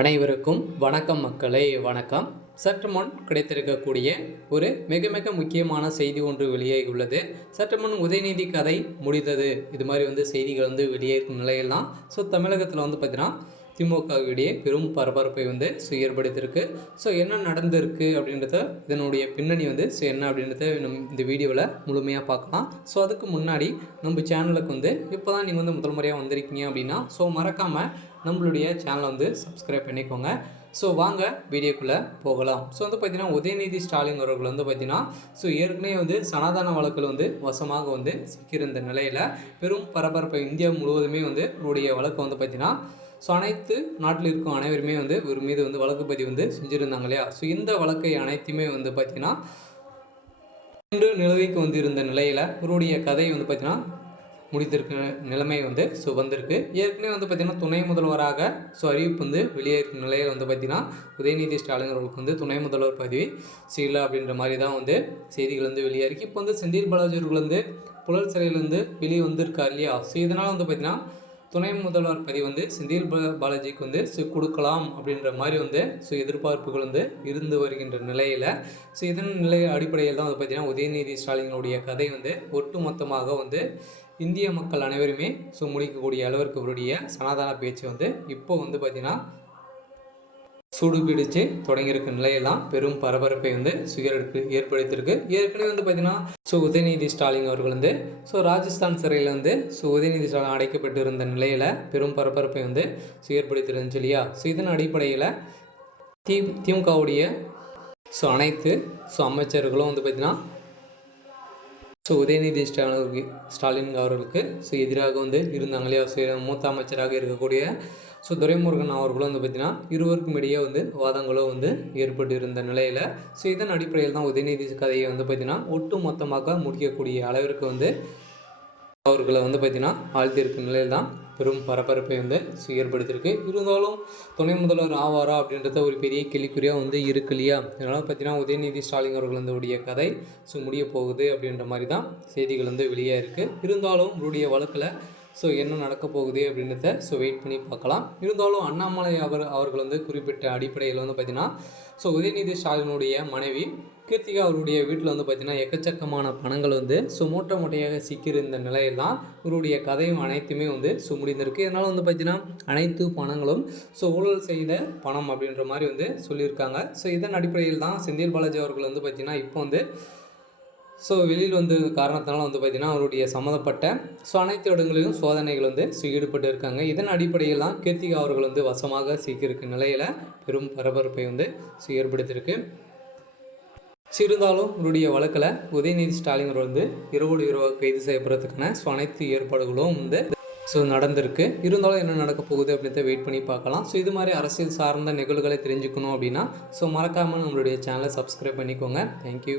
அனைவருக்கும் வணக்கம் மக்களே, வணக்கம். சற்று முன் கிடைத்திருக்கக்கூடிய ஒரு மிக மிக முக்கியமான செய்தி ஒன்று வெளியாகியுள்ளது. சற்று முன் உதயநிதி கதை முடிந்தது, இது மாதிரி செய்திகள் வெளியேறும் நிலையெல்லாம் தமிழகத்தில் பார்த்தீங்கன்னா திமுகவிடையே பெரும் பரபரப்பை ஏற்படுத்தியிருக்கு. என்ன நடந்திருக்கு அப்படின்றத, இதனுடைய பின்னணி என்ன அப்படின்றத இந்த வீடியோவில் முழுமையாக பார்க்கலாம். அதுக்கு முன்னாடி நம்ம சேனலுக்கு இப்போ தான் நீங்கள் முதல் முறையாக வந்திருக்கீங்க அப்படின்னா மறக்காமல் நம்மளுடைய சேனலை சப்ஸ்கிரைப் பண்ணிக்கோங்க. வாங்க வீடியோக்குள்ளே போகலாம். பார்த்தீங்கன்னா உதயநிதி ஸ்டாலின் அவர்கள் பார்த்தீங்கன்னா ஏற்கனவே சனாதன வழக்கில் வசமாக சிக்கியிருந்த நிலையில் பெரும் பரபரப்பை இந்தியா முழுவதுமே அவருடைய வழக்கு பார்த்தீங்கன்னா அனைத்து நாட்டில் இருக்கும் அனைவருமே இவர் மீது வழக்கு பதிவு செஞ்சுருந்தாங்க இல்லையா. இந்த வழக்கை அனைத்துமே பார்த்தீங்கன்னா இன்று நிலுவைக்கு இருந்த நிலையில் இவருடைய கதை பார்த்தீங்கன்னா முடித்திருக்க நிலைமை வந்திருக்கு. ஏற்கனவே பார்த்திங்கன்னா துணை முதல்வராக அறிவிப்பு வெளியேறும் நிலையில் பார்த்திங்கன்னா உதயநிதி ஸ்டாலின் அவர்களுக்கு துணை முதல்வர் பதவி செய்யல அப்படின்ற மாதிரி தான் செய்திகள் வெளியாயிருக்கு. இப்போ செந்தில் பாலாஜி அவர்கள் புழல் சிறையிலேருந்து வெளியே வந்திருக்கார் இல்லையா. இதனால் பார்த்திங்கன்னா துணை முதல்வர் பதவி செந்தில் பாலாஜிக்கு கொடுக்கலாம் அப்படின்ற மாதிரி எதிர்பார்ப்புகள் இருந்து வருகின்ற நிலையில் இதன் நிலை அடிப்படையில் தான் பார்த்திங்கன்னா உதயநிதி ஸ்டாலினுடைய கதை ஒட்டுமொத்தமாக இந்திய மக்கள் அனைவருமே முடிக்கக்கூடிய அளவிற்கு அவருடைய சனாதன பேச்சு இப்போ பார்த்திங்கன்னா சூடுபிடிச்சு தொடங்கியிருக்க நிலையெல்லாம் பெரும் பரபரப்பை ஏற்படுத்தியிருக்கு. ஏற்கனவே பார்த்திங்கன்னா உதயநிதி ஸ்டாலின் அவர்கள் ராஜஸ்தான் சிறையில் உதயநிதி ஸ்டாலின் அடைக்கப்பட்டு இருந்த நிலையில் பெரும் பரபரப்பை ஏற்படுத்தியிருந்துச்சு இல்லையா. இதன் அடிப்படையில் திமுகவுடைய அனைத்து அமைச்சர்களும் பார்த்திங்கன்னா உதயநிதி ஸ்டாலின் அவர்களுக்கு எதிராக இருந்தாங்க இல்லையா. மூத்த அமைச்சராக இருக்கக்கூடிய துரைமுருகன் அவர்களும் பார்த்திங்கன்னா இருவருக்கும் இடையே வாதங்களும் ஏற்பட்டு இருந்த நிலையில் இதன் அடிப்படையில் தான் உதயநிதி கதையை பார்த்திங்கன்னா ஒட்டு மொத்தமாக முடிக்கக்கூடிய அளவிற்கு அவர்களை பார்த்திங்கன்னா ஆழ்த்தியிருக்க நிலையில் தான் பெரும் பரபரப்பை ஏற்படுத்தியிருக்கு. இருந்தாலும் துணை முதல்வர் ஆவாரா அப்படின்றத ஒரு பெரிய கேள்விக்குறியாக இருக்கு இல்லையா. அதனால் பார்த்திங்கன்னா உதயநிதி ஸ்டாலின் அவர்களுடைய கதை முடிய போகுது அப்படின்ற மாதிரி தான் செய்திகள் வெளியாக இருக்குது. இருந்தாலும் இவருடைய வழக்கில் என்ன நடக்க போகுது அப்படின்றத வெயிட் பண்ணி பார்க்கலாம். இருந்தாலும் அண்ணாமலை அவர்கள் குறிப்பிட்ட அடிப்படையில் பார்த்திங்கன்னா உதயநிதி ஸ்டாலினுடைய மனைவி கீர்த்திகா அவருடைய வீட்டில் பார்த்திங்கன்னா எக்கச்சக்கமான பணங்கள் மூட்டை மூட்டையாக சிக்கியிருந்த நிலையெல்லாம் இவருடைய கதையும் அனைத்துமே முடிந்திருக்கு. இதனால் பார்த்திங்கன்னா அனைத்து பணங்களும் ஊழல் செய்த பணம் அப்படின்ற மாதிரி சொல்லியிருக்காங்க. இதன் அடிப்படையில் தான் செந்தில் பாலாஜி அவர்கள் பார்த்திங்கன்னா இப்போ வெளியில் காரணத்தினால பார்த்திங்கன்னா அவருடைய சம்மந்தப்பட்ட அனைத்து இடங்களிலும் சோதனைகள் ஈடுபட்டு இருக்காங்க. இதன் அடிப்படையில் தான் கீர்த்திகா அவர்கள் வசமாக சிக்கியிருக்க நிலையில் பெரும் பரபரப்பை ஏற்படுத்தியிருக்கு. இருந்தாலும் இவருடைய வழக்கில் உதயநிதி ஸ்டாலின் அவர்கள் இரவோடு இரவாக கைது செய்யப்படுறதுக்கான அனைத்து ஏற்பாடுகளும் நடந்திருக்கு. இருந்தாலும் என்ன நடக்க போகுது அப்படின்றத வெயிட் பண்ணி பார்க்கலாம். இது மாதிரி அரசியல் சார்ந்த நிகழ்வுகளை தெரிஞ்சுக்கணும் அப்படின்னா மறக்காமல் நம்மளுடைய சேனலை சப்ஸ்கிரைப் பண்ணிக்கோங்க. தேங்க்யூ.